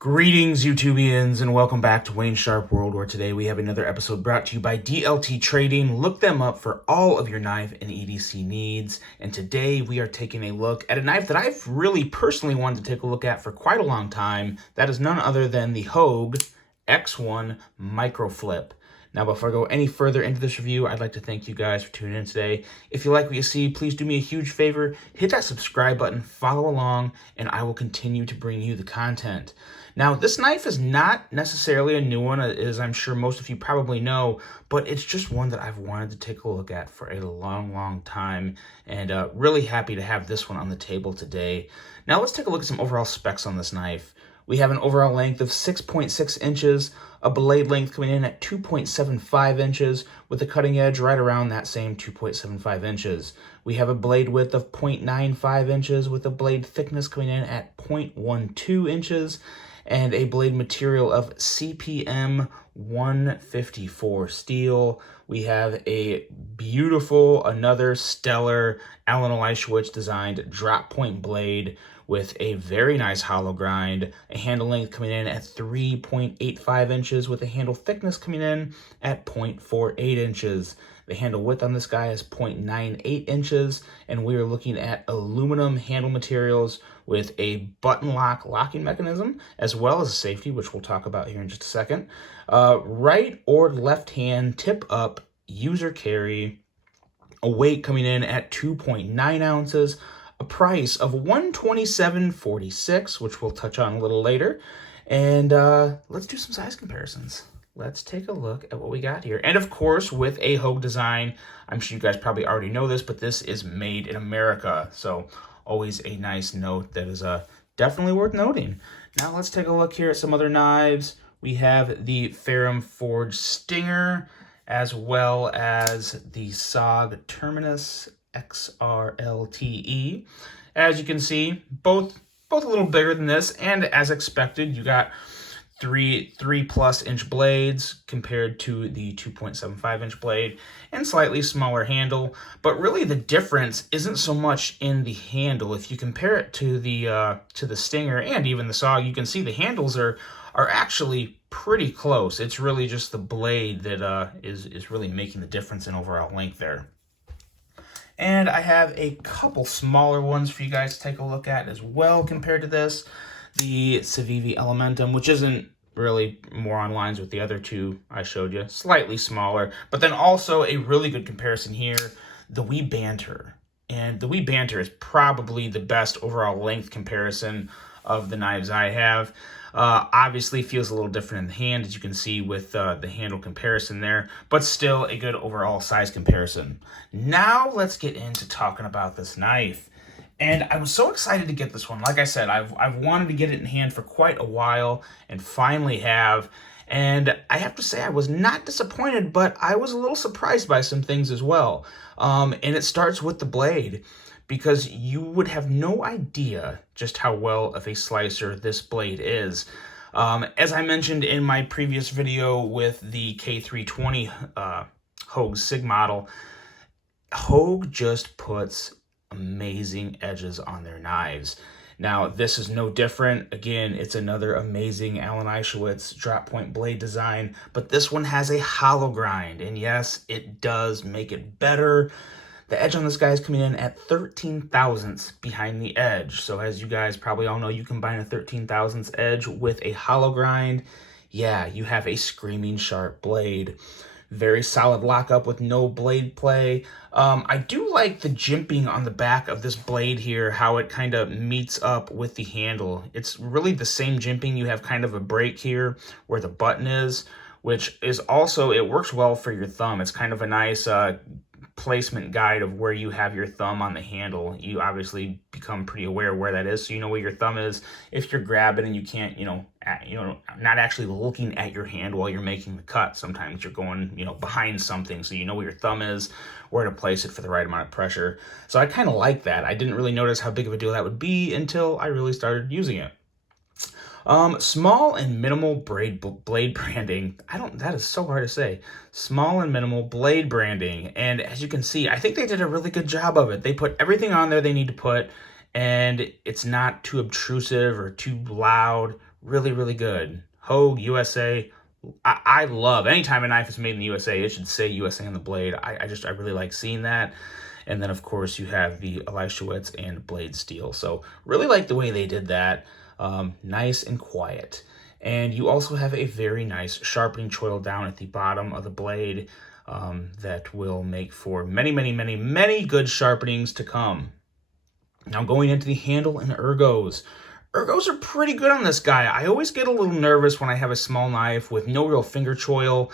Greetings, YouTubians, and welcome back to Wayne Sharp World, where today we have another episode brought to you by DLT Trading. Look them up for all of your knife and EDC needs. And today we are taking a look at a knife that I've really personally wanted to take a look at for quite a long time. That is none other than the Hogue X1 Microflip. Now, before I go any further into this review, I'd like to thank you guys for tuning in today. If you like what you see, please do me a huge favor. Hit that subscribe button, follow along, and I will continue to bring you the content. Now, this knife is not necessarily a new one, as I'm sure most of you probably know, but it's just one that I've wanted to take a look at for a long time, and really happy to have this one on the table today. Now, let's take a look at some overall specs on this knife. We have an overall length of 6.6 inches, a blade length coming in at 2.75 inches, with the cutting edge right around that same 2.75 inches. We have a blade width of 0.95 inches, with a blade thickness coming in at 0.12 inches, and a blade material of CPM 154 steel. We have a beautiful, another stellar Allen Eleischwitz designed drop point blade with a very nice hollow grind, a handle length coming in at 3.85 inches with a handle thickness coming in at 0.48 inches. The handle width on this guy is 0.98 inches, and we are looking at aluminum handle materials with a button lock locking mechanism, as well as a safety, which we'll talk about here in just a second. Right or left hand tip up user carry, a weight coming in at 2.9 ounces, a price of $127.46, which we'll touch on a little later. And let's do some size comparisons. Let's take a look at what we got here. And of course, with a Hogue design, I'm sure you guys probably already know this, but this is made in America. So always a nice note that is definitely worth noting. Now let's take a look here at some other knives. We have the Ferrum Forge Stinger, as well as the SOG Terminus XRLTE. As you can see, both a little bigger than this, and as expected, you got three plus inch blades compared to the 2.75 inch blade, and slightly smaller handle. But really the difference isn't so much in the handle. If you compare it to the Stinger and even the SOG, you can see the handles are actually pretty close. It's really just the blade that is really making the difference in overall length there. And I have a couple smaller ones for you guys to take a look at as well compared to this. The Civivi Elementum, which isn't really more on lines with the other two I showed you, slightly smaller, but then also a really good comparison here, the Wee Banter. And the Wee Banter is probably the best overall length comparison of the knives I have. Obviously feels a little different in the hand, as you can see with the handle comparison there, but still a good overall size comparison. Now let's get into talking about this knife. And I was so excited to get this one. Like I said, I've wanted to get it in hand for quite a while, and finally have. And I have to say, I was not disappointed, but I was a little surprised by some things as well. And it starts with the blade, because you would have no idea just how well of a slicer this blade is. As I mentioned in my previous video with the K320 Hogue SIG model, Hogue just puts amazing edges on their knives. Now, this is no different. Again, it's another amazing Allen Eleischwitz drop point blade design, but this one has a hollow grind, and yes, it does make it better. The edge on this guy is coming in at 13 thousandths behind the edge. So as you guys probably all know, you combine a 13 thousandths edge with a hollow grind, yeah, you have a screaming sharp blade. Very solid lockup with no blade play. I do like the jimping on the back of this blade here, how it kind of meets up with the handle. It's really the same jimping. You have kind of a break here where the button is, which is also, it works well for your thumb. It's kind of a nice placement guide of where you have your thumb on the handle. You obviously become pretty aware where that is, so you know where your thumb is if you're grabbing and you can't, not actually looking at your hand while you're making the cut. Sometimes you're going, behind something, so you know where your thumb is, where to place it for the right amount of pressure. So I kind of like that. I didn't really notice how big of a deal that would be until I really started using it. Small and minimal blade branding. That is so hard to say. Small and minimal blade branding. And as you can see, I think they did a really good job of it. They put everything on there they need to put, and it's not too obtrusive or too loud really, really good. Hogue USA. I love anytime a knife is made in the USA, it should say USA on the blade. I really like seeing that. And then of course you have the Elishewitz and blade steel. So really like the way they did that. Nice and quiet. And you also have a very nice sharpening choil down at the bottom of the blade that will make for many, many, many, many good sharpenings to come. Now going into the handle and ergos. Ergos are pretty good on this guy. I always get a little nervous when I have a small knife with no real finger choil,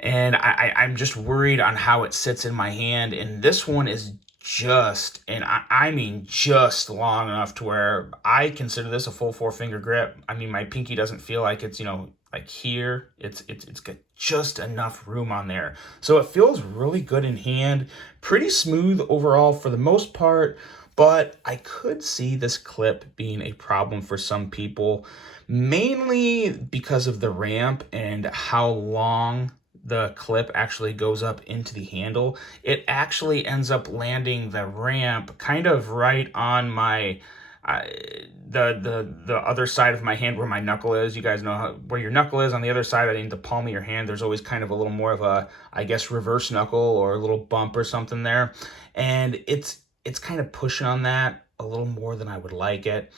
and I'm just worried on how it sits in my hand. And this one is just, and I mean just long enough to where I consider this a full 4-finger grip. I mean, my pinky doesn't feel like it's, you know, like here. It's got just enough room on there. So it feels really good in hand, pretty smooth overall for the most part. But I could see this clip being a problem for some people, mainly because of the ramp and how long the clip actually goes up into the handle. It actually ends up landing the ramp kind of right on my the other side of my hand where my knuckle is. You guys know where your knuckle is on the other side. I think the palm of your hand, there's always kind of a little more of a, I guess, reverse knuckle or a little bump or something there, and it's kind of pushing on that a little more than I would like it.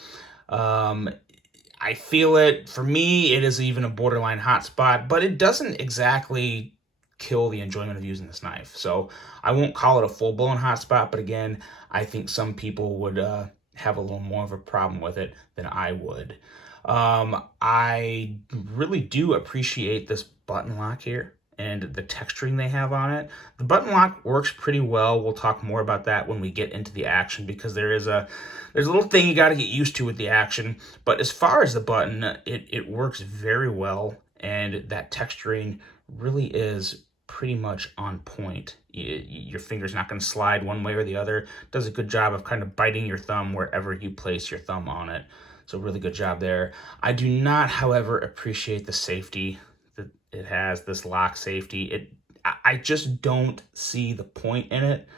I feel it. For me, it is even a borderline hot spot, but it doesn't exactly kill the enjoyment of using this knife. So I won't call it a full-blown hot spot, but again, I think some people would have a little more of a problem with it than I would. I really do appreciate this button lock here and the texturing they have on it. The button lock works pretty well. We'll talk more about that when we get into the action, because there's a little thing you got to get used to with the action. But as far as the button, it works very well, and that texturing really is pretty much on point. Your finger's not going to slide one way or the other. It does a good job of kind of biting your thumb wherever you place your thumb on it. So really good job there. I do not, however, appreciate the safety that it has, this lock safety. I just don't see the point in it.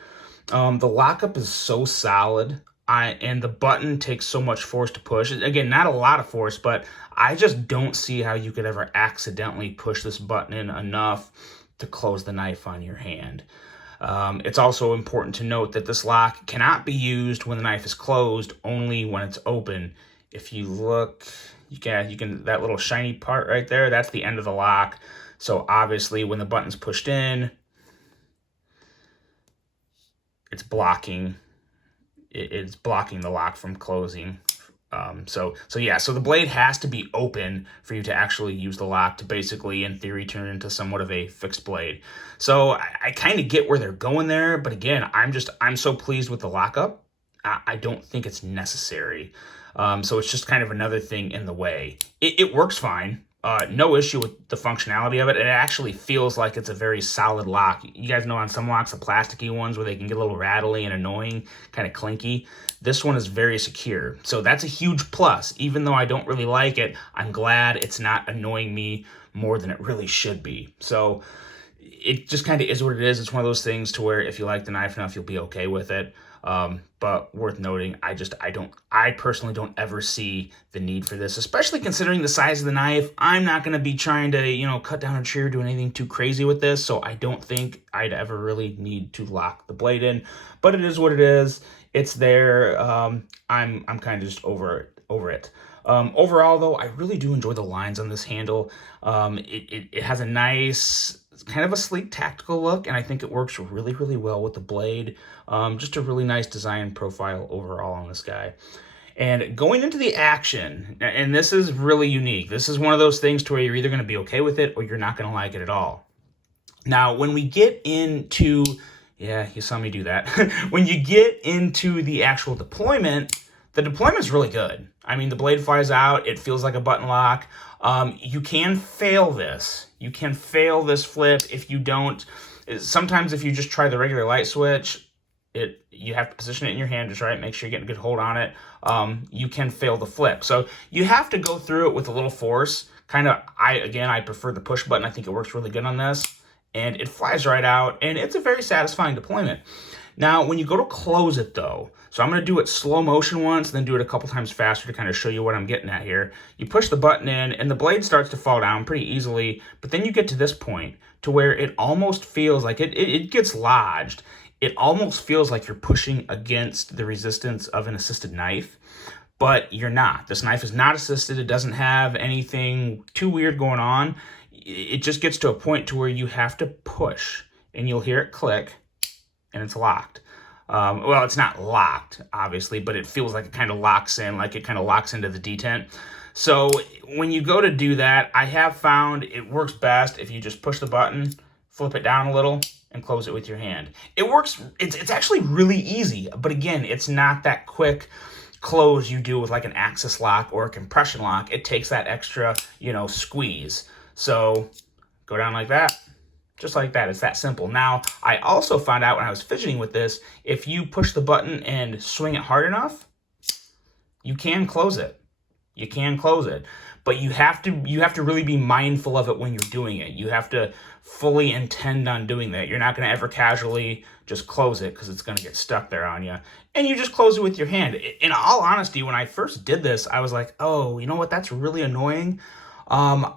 The lockup is so solid, and the button takes so much force to push. Again, not a lot of force, but I just don't see how you could ever accidentally push this button in enough to close the knife on your hand. It's also important to note that this lock cannot be used when the knife is closed, only when it's open. If you look, you can that little shiny part right there, that's the end of the lock. So obviously when the button's pushed in, it's blocking the lock from closing. So the blade has to be open for you to actually use the lock to basically, in theory, turn it into somewhat of a fixed blade. So I kind of get where they're going there, but again, I'm so pleased with the lockup. I don't think it's necessary. So it's just kind of another thing in the way. It works fine. No issue with the functionality of it. It actually feels like it's a very solid lock. You guys know on some locks, the plasticky ones where they can get a little rattly and annoying, kind of clinky. This one is very secure. So that's a huge plus. Even though I don't really like it, I'm glad it's not annoying me more than it really should be. So it just kind of is what it is. It's one of those things to where if you like the knife enough, you'll be okay with it. But worth noting, I personally don't ever see the need for this, especially considering the size of the knife. I'm not going to be trying to, cut down a tree or do anything too crazy with this, so I don't think I'd ever really need to lock the blade in, but it is what it is. It's there. I'm kind of just over it. Overall, though, I really do enjoy the lines on this handle. It has a nice, kind of a sleek tactical look, and I think it works really, really well with the blade. Just a really nice design profile overall on this guy. And going into the action, and this is really unique. This is one of those things to where you're either going to be okay with it or you're not going to like it at all. Now, when we get into, yeah, you saw me do that. When you get into the actual deployment, the deployment's really good. I mean, the blade flies out. It feels like a button lock. You can fail this. You can fail this flip if you don't. Sometimes if you just try the regular light switch, you have to position it in your hand to try it, make sure you're getting a good hold on it. You can fail the flip. So you have to go through it with a little force. I prefer the push button. I think it works really good on this. And it flies right out, and it's a very satisfying deployment. Now, when you go to close it though, so I'm going to do it slow motion once, then do it a couple times faster to kind of show you what I'm getting at here. You push the button in and the blade starts to fall down pretty easily, but then you get to this point to where it almost feels like it gets lodged. It almost feels like you're pushing against the resistance of an assisted knife, but you're not. This knife is not assisted. It doesn't have anything too weird going on. It just gets to a point to where you have to push and you'll hear it click and it's locked. Well, it's not locked, obviously, but it feels like it kind of locks in, like it kind of locks into the detent. So when you go to do that, I have found it works best if you just push the button, flip it down a little, and close it with your hand. It works, it's actually really easy, but again, it's not that quick close you do with like an axis lock or a compression lock. It takes that extra, squeeze. So go down like that, just like that. It's that simple. Now, I also found out when I was fidgeting with this, if you push the button and swing it hard enough, you can close it. You can close it. But you have to really be mindful of it when you're doing it. You have to fully intend on doing that. You're not going to ever casually just close it because it's going to get stuck there on you. And you just close it with your hand. In all honesty, when I first did this, I was like, oh, you know what? That's really annoying. I'm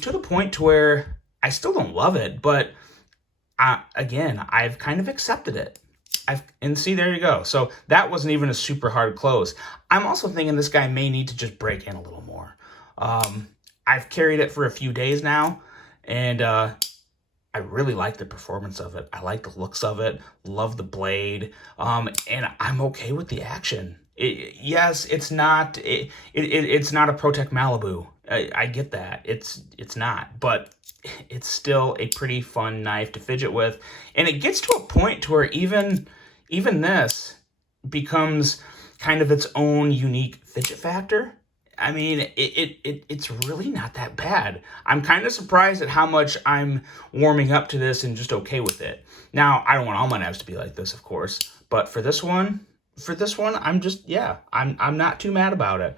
to the point to where I still don't love it, but again, I've kind of accepted it. And see, there you go. So that wasn't even a super hard close. I'm also thinking this guy may need to just break in a little more. I've carried it for a few days now, and I really like the performance of it. I like the looks of it, love the blade, and I'm okay with the action. Yes, it's not a ProTech Malibu. I get that. It's not, but it's still a pretty fun knife to fidget with, and it gets to a point to where even this becomes kind of its own unique fidget factor. I mean, it's really not that bad. I'm kind of surprised at how much I'm warming up to this and just okay with it. Now, I don't want all my knives to be like this, of course, but for this one, I'm just, yeah, I'm not too mad about it.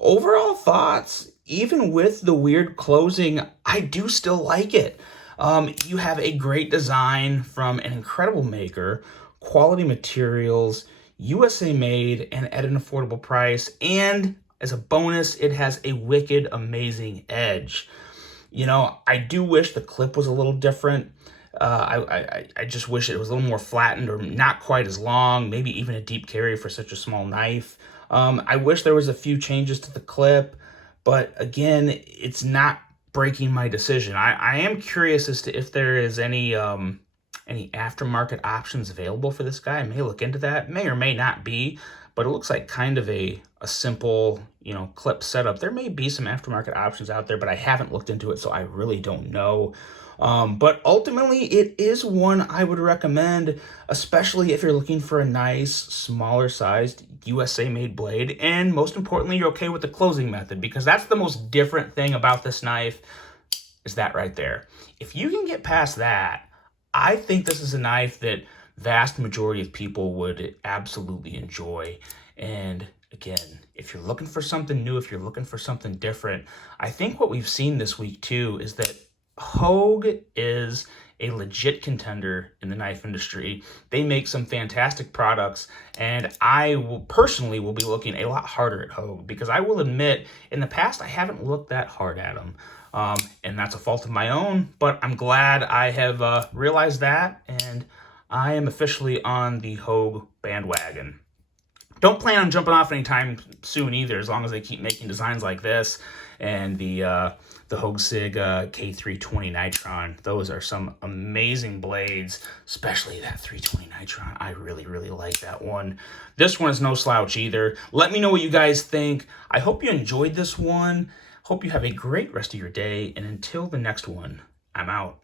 Overall thoughts, even with the weird closing, I do still like it. You have a great design from an incredible maker, quality materials, USA made, and at an affordable price, and as a bonus, it has a wicked, amazing edge. I do wish the clip was a little different. I just wish it was a little more flattened or not quite as long, maybe even a deep carry for such a small knife. I wish there was a few changes to the clip, but again, it's not breaking my decision. I am curious as to if there is any aftermarket options available for this guy. I may look into that, may or may not be, but it looks like kind of a simple, clip setup. There may be some aftermarket options out there, but I haven't looked into it, so I really don't know. But ultimately, it is one I would recommend, especially if you're looking for a nice, smaller-sized, USA-made blade, and most importantly, you're okay with the closing method, because that's the most different thing about this knife, is that right there. If you can get past that, I think this is a knife that vast majority of people would absolutely enjoy. And again, if you're looking for something new, if you're looking for something different, I think what we've seen this week too is that Hogue is a legit contender in the knife industry. They make some fantastic products, and I will personally be looking a lot harder at Hogue, because I will admit in the past I haven't looked that hard at them. And that's a fault of my own, but I'm glad I have realized that, and I am officially on the Hogue bandwagon. Don't plan on jumping off anytime soon either, as long as they keep making designs like this and the Hogue Sig K320 Nitron. Those are some amazing blades, especially that 320 Nitron. I really, really like that one. This one is no slouch either. Let me know what you guys think. I hope you enjoyed this one. Hope you have a great rest of your day, and until the next one, I'm out.